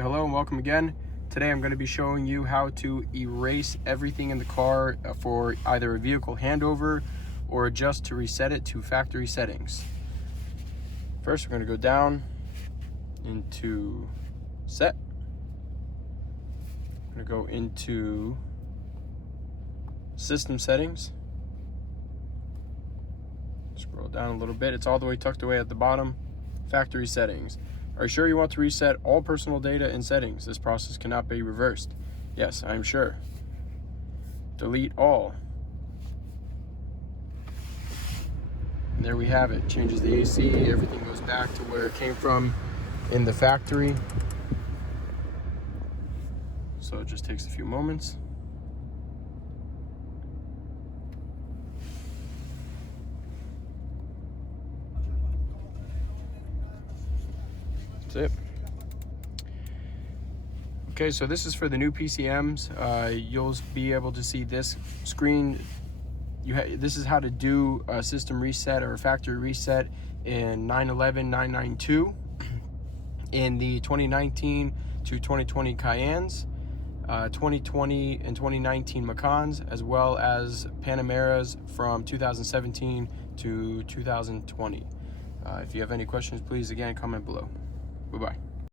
Hello and welcome again. Today I'm going to be showing you how to erase everything in the car for either a vehicle handover or just to reset it to factory settings. First, we're going to go down into set. I'm going to go into system settings. Scroll down a little bit. It's all the way tucked away at the bottom. Factory settings. Are you sure you want to reset all personal data and settings? This process cannot be reversed. Yes, I'm sure. Delete all. And there we have it. Changes the AC. Everything goes back to where it came from in the factory. So it just takes a few moments. That's it. Okay, so this is for the new PCMs. You'll be able to see this screen. This is how to do a system reset or a factory reset in 911, 992, in the 2019 to 2020 Cayennes, 2020 and 2019 Macans, as well as Panameras from 2017 to 2020. If you have any questions, please again comment below. Bye-bye.